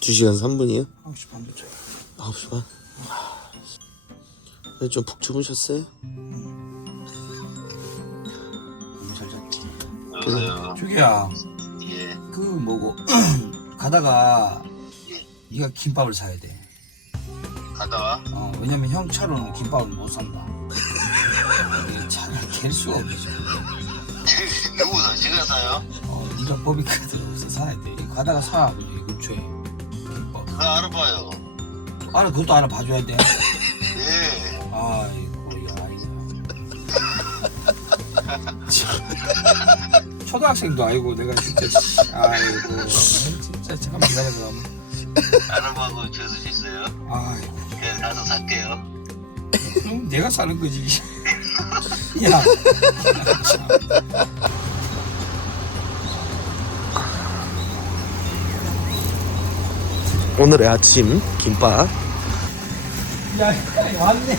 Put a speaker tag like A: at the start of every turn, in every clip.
A: 어, 2시간 3분.
B: 2시간 3분이요?
A: 9시 반 도착.
B: 9시 반? 네, 좀푹 주무셨어요?
A: 너무 잘 잤지.
C: 여보세요.
A: 주기야,
C: 예.
A: 그 뭐고 가다가 네가 김밥을 사야 돼.
C: 가다가
A: 어, 왜냐면 형 차로는 김밥을 못 산다. 이게 차를 갤 수가 없지.
C: 누구서 지가 사요?
A: 어, 네가 법인카드 없어 사야 돼. 이거 가다가 사, 그지? 근
C: 그거 알아봐요.
A: 알아, 그것도 알아 봐줘야 돼.
C: 예.
A: 아이고, 야, 이거. 초등학생도 아니고 내가 진짜 씨, 아이고 진짜 잠깐만 기다려서
C: 알아봐고 줄수 있어요.
A: 아이고
C: 예, 나도 살게요.
A: 그럼 내가 사는 거지 야 참.
B: 오늘의 아침 김밥
A: 야, 왔네.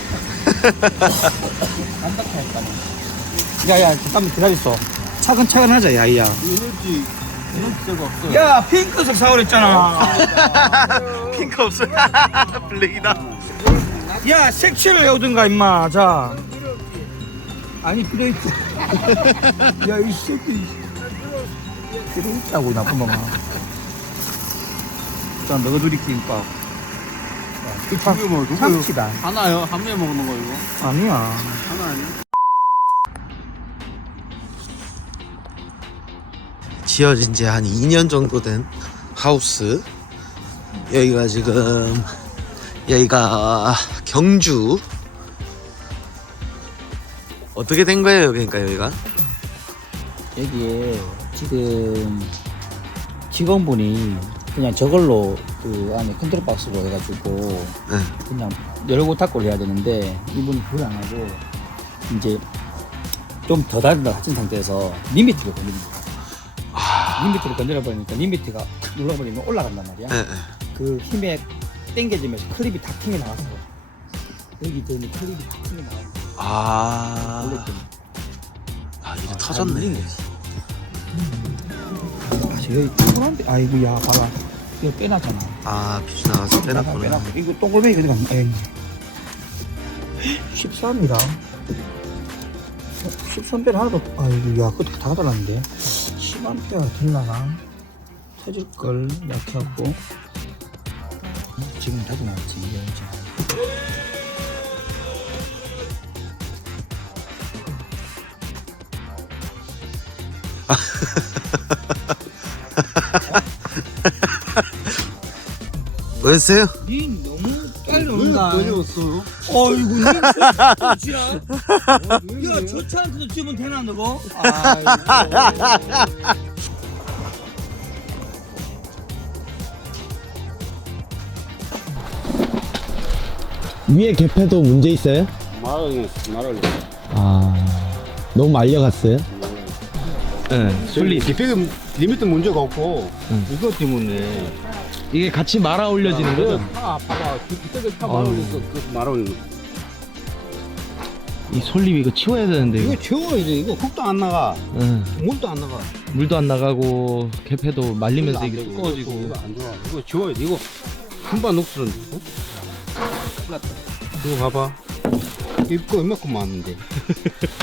A: 안다고 했다. 야, 야, 잠깐만 기다렸어. 차근차근 하자, 야, 야.
D: 에너지 에너지가 없어.
A: 야, 핑크색 사오랬잖아.
B: 핑크 없어 블랙이다
A: 야, 색칠을 해오든가, 임마. 자. 아니, 필요있어. 야, 이 새끼. 필요 있다고, 나쁜 놈아. 자, 너희들이 김밥.
D: 그 두개 뭐 누구?
A: 참치다.
D: 하나요? 한명 먹는 거 이거?
A: 아니야.
D: 하나 아니야?
B: 지어진 지 한 2년 정도 된 하우스 여기가 지금 여기가 경주 어떻게 된 거예요 그러니까 여기가
E: 여기에 지금 직원분이 그냥 저걸로 그 안에 컨트롤 박스로 해가지고
B: 네.
E: 그냥 열고 닫고를 해야 되는데 이분이 그걸 안 하고 이제 좀더걸 하신 상태에서 리미트를 건드립니다. 리미트를 건드려버리니까 리미트가 눌러버리면 올라간단 말이야.
B: 예, 예.
E: 그 힘에 땡겨지면서 클립이 다 튕겨 나왔어. 여기 들면 클립이 다 튕겨 나왔어.
B: 아. 아 이게
E: 아,
B: 터졌네
E: 안
A: 아, 저기 핑크한데, 아이고, 야, 봐봐. 이거 빼놨잖아.
B: 아 비주 나가서 빼놨구나
A: 빼놨고. 이거 동글뱅이? 에이. 13이라. 13배는 하나도, 아이고, 야, 그것도 다 달랐는데. 10암페어 들라나? 터질걸, 약해갖고. 지금 다도 나왔지, 이제.
B: 뭐였어요?
A: 니 너무 빨리 온다.
D: 왔어?
A: 어이구, 니 진짜 지나? 야, 저 차한테도 주면 되나, 너거?
F: 위에 개패도 문제 있어요?
D: 말을 말을.
F: 아 너무 말려갔어요? 네
D: 솔리 디펙은 리미트 문제가 없고 이거 때문에.
F: 이게 같이 말아 올려지는 거죠?
D: 아 봐봐 디펙을 다
F: 아유.
D: 말올려서 그 말올려.
F: 이 솔잎 이거 치워야 되는데
D: 이거
F: 이거
D: 채워야지 이거 흙도 안 나가
F: 응.
D: 물도 안 나가.
F: 물도 안 나가고 개패도 말리면서
D: 안
F: 이게 두꺼워지고
D: 이거 안 좋아. 이거 지워야 돼. 이거 금방 녹슬었는데. 어? 큰일 났다. 이거 봐봐. 입고 이만큼 많은데.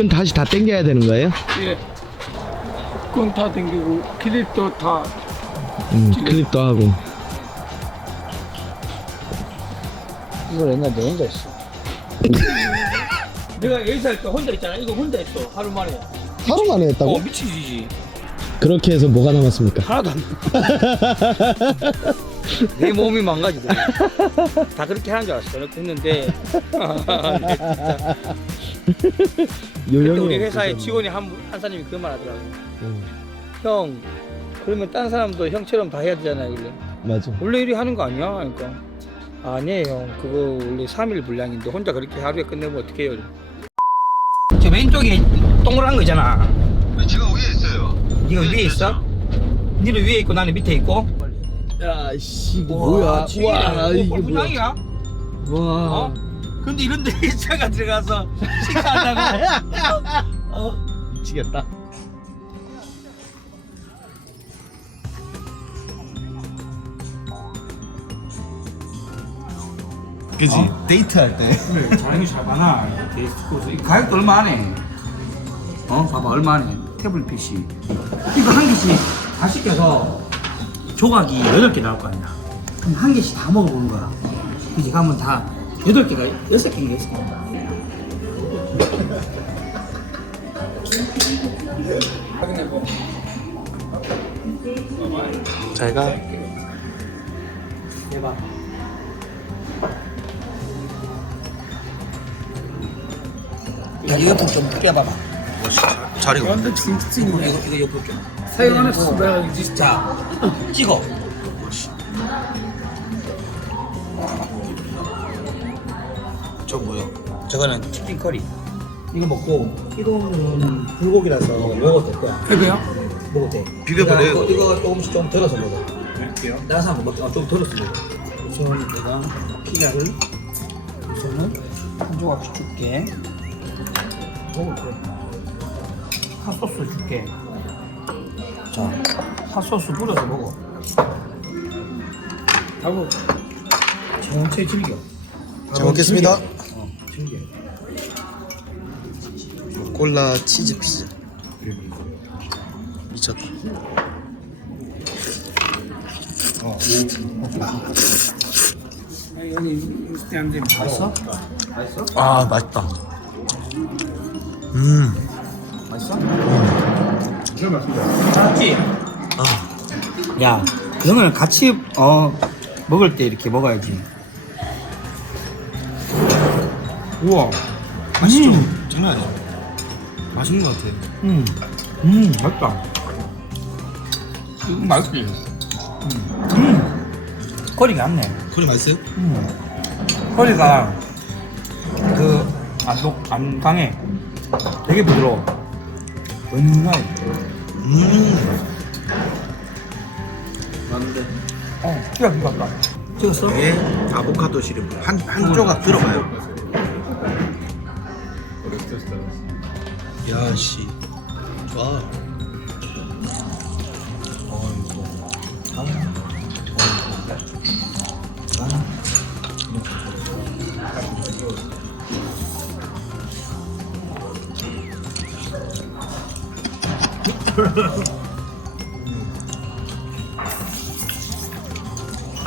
F: 끈 다시 다 당겨야 되는 거예요?
G: 예. 그건 다 당기고 클립도 다
F: 음, 클립도 하고
E: 이걸 옛날에 내 혼자 했어.
A: 내가 여기서 할 때 혼자 있잖아. 이거 혼자 했어. 하루 만에.
F: 하루 만에 했다고?
A: 어, 미치지.
F: 그렇게 해서 뭐가 남았습니까?
A: 하나도 안 내 몸이 망가지더라. 다 그렇게 하는 줄 알았어. 이렇게 했는데. 아, 근데
F: 요령이
A: 우리 회사에. 직원이 한, 한 사람이 그말 하더라고.
F: 응,
A: 형, 그러면 딴 사람도 형처럼 다 해야 되잖아요. 원래.
F: 맞아
A: 원래 이리 하는 거 아니야? 그러니까. 아니에요, 형. 그거 원래 3일 분량인데 혼자 그렇게 하루에 끝내면 어떡해요? 저 왼쪽에 동그란 거 있잖아.
C: 지금 위에 있어요.
A: 네가 위에 있어? 니는 위에 있고 나는 밑에 있고?
F: 야 씨 이거
A: 와,
F: 뭐야. 와
A: 어,
F: 이게 뭐야
A: 골프장이야?
F: 와
A: 어? 근데 이런 데 차가 들어가서 식사한다고
F: 미치겠다. 그지? 데이트할 때.
A: 자랑이 잘 많아. 데이스코스. 이 가격도 얼마 안해. 어? 봐봐 얼마 안해. 태블릿 PC. 이거 한 개씩 다 시켜서 조각이 8개 나올 거 아니야. 그럼 한 개씩 다 먹어보는 거야. 이제 가면 다 8개가 6개인가 6개
B: 잘가.
A: 대박 야 이거 좀 껴봐봐.
B: 자리가
A: 이거 이거 이거 이거 좀. 사용하는 수가 진짜 찍어
B: 저 뭐야?
A: 저거는 치킨 커리. 이거 먹고 이거는 불고기라서 먹어도 될 거야.
G: 해배야?
A: 먹어도 돼.
B: 비벼버려.
A: 이거, 이거 조금씩 좀 덜어서 먹어. 다른 사람 먹좀 덜어서 먹어. 우선은 내가 피자를 우선은 한 조각씩 줄게. 먹을게 핫소스 줄게. 자. 핫소스 뿌려서 먹어. 하고 천천히 즐겨.
B: 잘 먹겠습니다.
A: 어, 즐겨
B: 콜라 치즈 피자 미쳤다
A: 맛있어?
B: 아 맛있다 음
A: 맛있어? 맛있지? 야, 그거는 같이 어 먹을 때 이렇게 먹어야지. 우와,
B: 맛있죠
A: 음.
B: 장난 아니야 맛있는 것 같아
A: 음, 음, 맛있다. 음, 맛있지. 음, 음. 거리가 안 네.
B: 소리 맛있어요?
A: 음. 허리가 그안 안 강해. 되게 부드러워. 은은해.
B: 음
A: 어, 기가 기가 찍었어?
B: 예 아보카도 시름 한, 한 조각 들어가요 야씨 좋아 어이구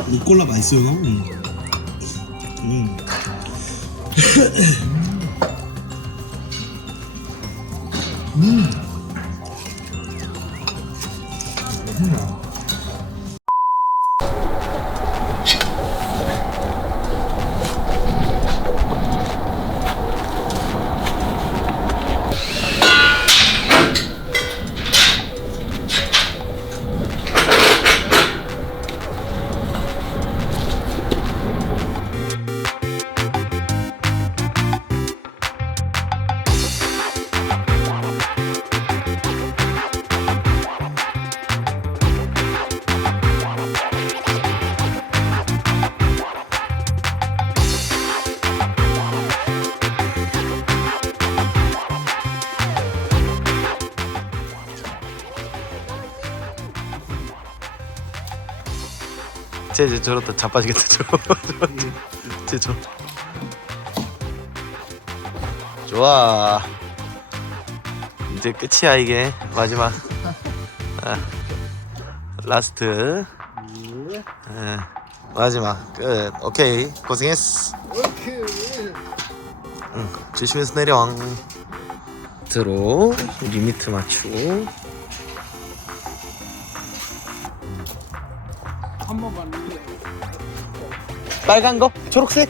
B: 루꼴라 맛있어요 음. 음. うん。 쟤쟤 저렇다. 자빠지겠다 저쟤저. 좋아. 이제 끝이야 이게. 마지막. 아, 라스트. 예, 마지막. 끝. 오케이. 고생했어. 응, 조심해서 내려왕. 들어. 리미트 맞추고.
G: 한 번만.
B: 빨간 거? 초록색